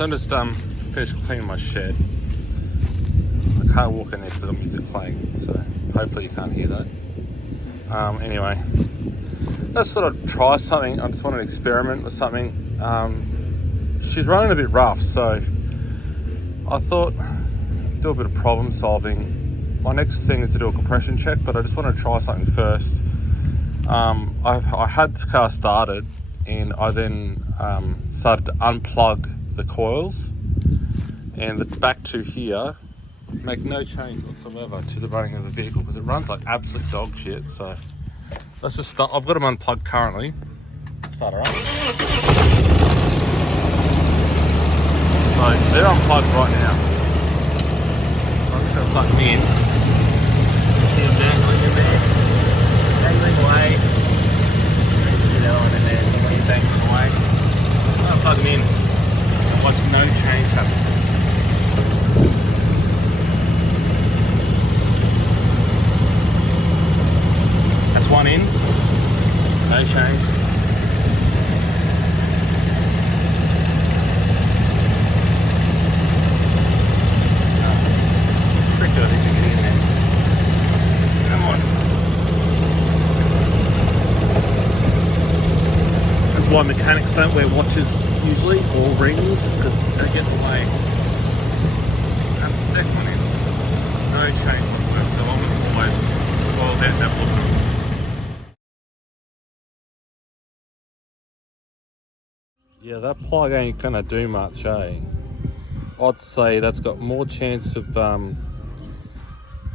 So I'm just finished cleaning my shed. I can't walk in there because I've got music playing, so hopefully you can't hear that. Anyway, let's sort of try something. I just want to experiment with something. She's running a bit rough, so I thought do a bit of problem solving. My next thing is to do a compression check, but I just want to try something first. I had the car started, and I then started to unplug the coils, and the back two here make no change whatsoever to the running of the vehicle because it runs like absolute dog shit. So let's just start. I've got them unplugged currently. Start her up. So they're unplugged right now. I'm just gonna plug them in. See them dangling in there. Dangling away. See that one in there, somewhere dangling away. I'm gonna plug them in. Watch no change happen. That's one in. No change. Tricky, I think, to get in there. Come on. That's why mechanics don't wear watches usually, or rings, because they get in the way. That's the second one in. No change whatsoever, so I'm going to always boil out that bottom. Yeah, that plug ain't going to do much, eh? I'd say that's got more chance of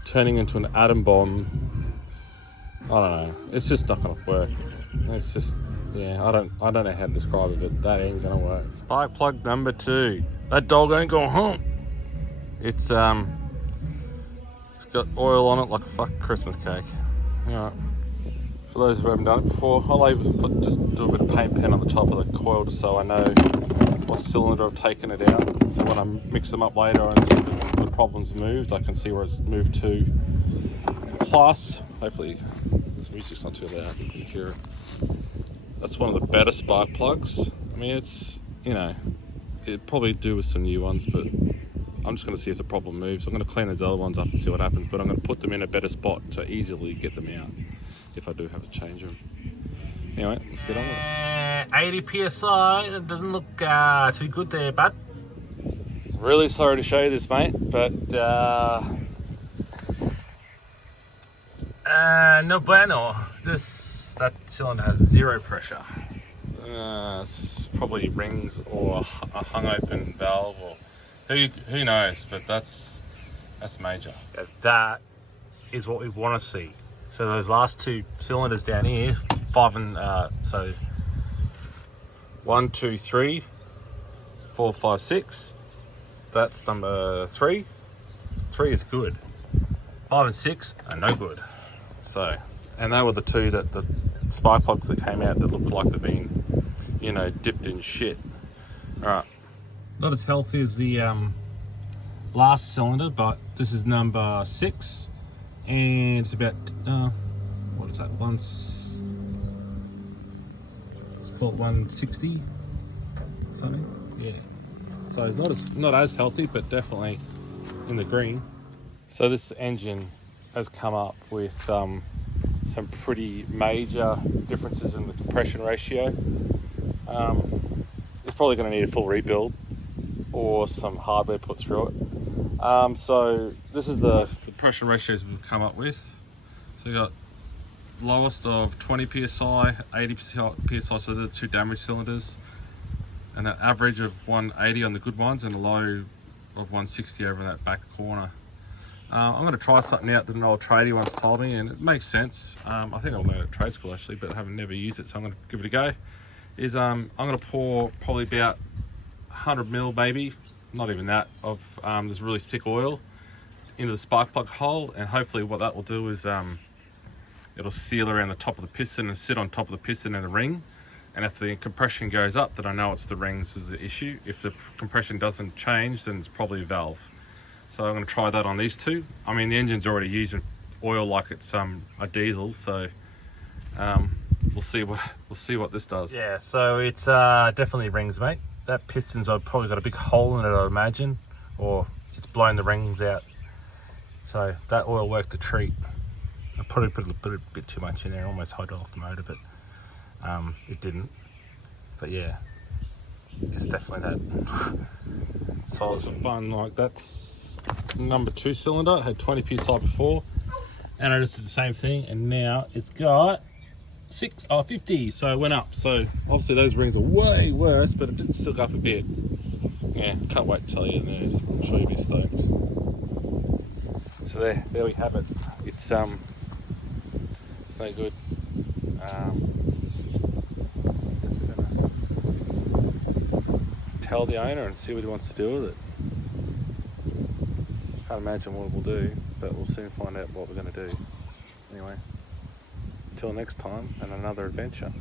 turning into an atom bomb. I don't know. It's just not going to work. It's just, yeah, I don't know how to describe it, but that ain't going to work. Spark plug number 2. That dog ain't going home. It's got oil on it like a fucking Christmas cake. Alright. For those who haven't done it before, I'll even just do a bit of paint pen on the top of the coil just so I know what cylinder I've taken it out. So when I mix them up later and see if the problem's moved, I can see where it's moved to. Plus, hopefully this music's not too loud, you can hear it. That's one of the better spark plugs. I mean, it's, you know, it'd probably do with some new ones, but I'm just going to see if the problem moves. I'm going to clean those other ones up and see what happens, but I'm going to put them in a better spot to easily get them out if I do have to change them. Anyway, let's get on with it. 80 psi, that doesn't look too good there, bud. Really sorry to show you this, mate, but no bueno. That cylinder has zero pressure. It's probably rings or a hung open valve, or who knows, but that's major. That is what we want to see. So those last two cylinders down here, 5 and so 1, 2, 3, 4, 5, 6. That's number 3. 3 is good. 5 and 6 are no good. So, and they were the two that the spark plugs that came out that looked like they've been, you know, dipped in shit. All right. Not as healthy as the last cylinder, but this is number 6. And it's about what is that? Let's call it 160 something. Yeah. So it's not as healthy, but definitely in the green. So this engine has come up with some pretty major differences in the compression ratio. It's probably going to need a full rebuild or some hardware put through it. So this is the compression ratios we've come up with. So we've got lowest of 20 psi, 80 psi, so they're the two damaged cylinders, and an average of 180 on the good ones and a low of 160 over that back corner. I'm going to try something out that an old tradie once told me, and it makes sense. I think I learned at trade school actually, but I haven't never used it, so I'm going to give it a go. I'm going to pour probably about 100 mil, maybe not even that, of this really thick oil into the spark plug hole, and hopefully what that will do is it'll seal around the top of the piston and sit on top of the piston in the ring. And if the compression goes up, then I know it's the rings is the issue. If the compression doesn't change, then it's probably a valve. So I'm going to try that on these two. I mean, the engine's already using oil like it's a diesel, so we'll see what this does. Yeah, so it's definitely rings, mate. that piston's probably got a big hole in it, I'd imagine, or it's blown the rings out. So that oil worked a treat. I probably put a bit too much in there, almost hydraulic the motor, but it didn't. But yeah, it's definitely that. So it's fun. Like, that's number 2 cylinder. It had 20 psi before, and I just did the same thing, and now it's got 50. So it went up. So obviously those rings are way worse, but it did still go up a bit. Yeah, can't wait to tell you. I'm sure you'll be stoked. So there we have it. It's no good. Tell the owner and see what he wants to do with it. Can't imagine what we'll do, but we'll soon find out what we're going to do. Anyway, until next time and another adventure.